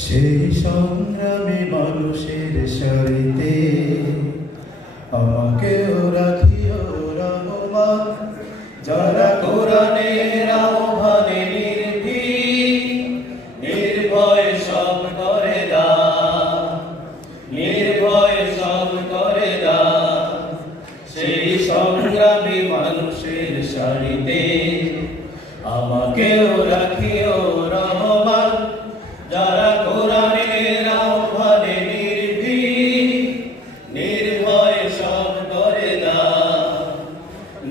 সেই সংগ্রামী মানুষের সারিতে আমাকেও রাখিও রহমান, যারা কোরআনের আহ্বানে নির্ভয়ে সব করে দান, নির্ভয়ে সব করে দান। সেই সংগ্রামী মানুষের সারিতে আমাকেও রাখিও রহমান, যারা কোরআনের আহ্বানে নির্ভয়ে সব করে দান,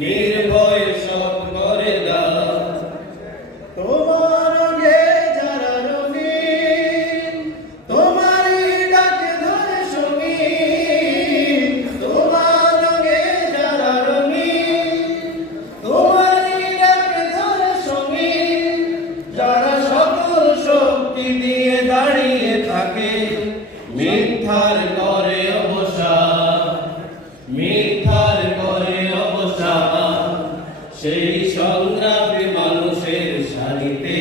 নির্ভয়ে সব করে দান। তোমার রঙে যারা রঙিন, তোমারই ডাকে ধরে সঙ্গীন। তোমার রঙে যারা রঙিন, তোমারই ডাকে ধরে সঙ্গীন। যারা সকল শক্তি দিয়ে দাঁড়িয়ে থাকে, মিথ্যার করে অবসান, মিথ্যার করে অবসান। সেই সংগ্রামী মানুষের সারিতে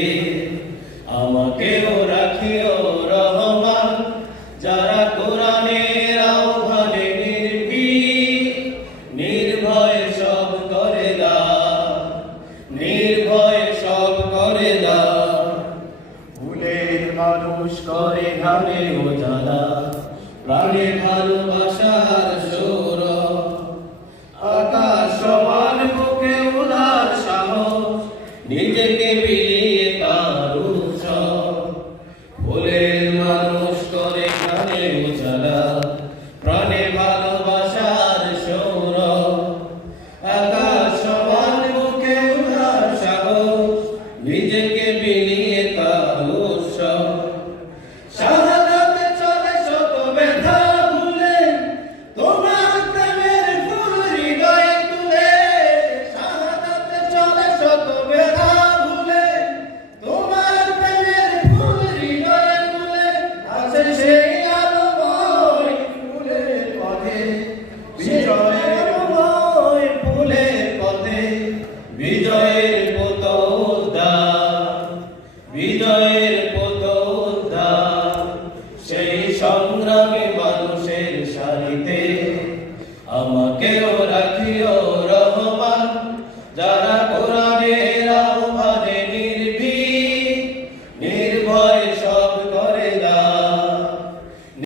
আমাকেও রাখিও রহমান, যারা কোরআনের আহ্বানে নির্ভয়ে সব করে দান, নির্ভয়ে সব করে দান। ফুলের মানুষ করে ঘামে উজালা, প্রাণে ভালোবাসার সৌর। আকাশ সমান বুকে উদার সাহস, নিজেকে বিলিয়ে তার উৎসব। ফুলের মানুষ করে ঘামে উজালা, প্রাণে ভালোবাসার সৌর। আকাশ সমান বুকে উদার সাহস, নিজেকে বিলিয়ে তার উৎসব। শাহাদাতে চলে শত ব্যথা ভুলে, তোমার প্রেমের ফুল হৃদয়ে তুলে। শাহাদাতে চলে শত ব্যথা ভুলে, তোমার প্রেমের ফুল হৃদয়ে তুলে। আছে সেই আলোময় ফুলের পথে, বিজয়ের আলোময় ফুলের পথে। বিজয়ের পথ উদ্যান, বিজয়ের পথ উদ্যান। সেই সংগ্রামী মানুষের সারিতে আমাকেও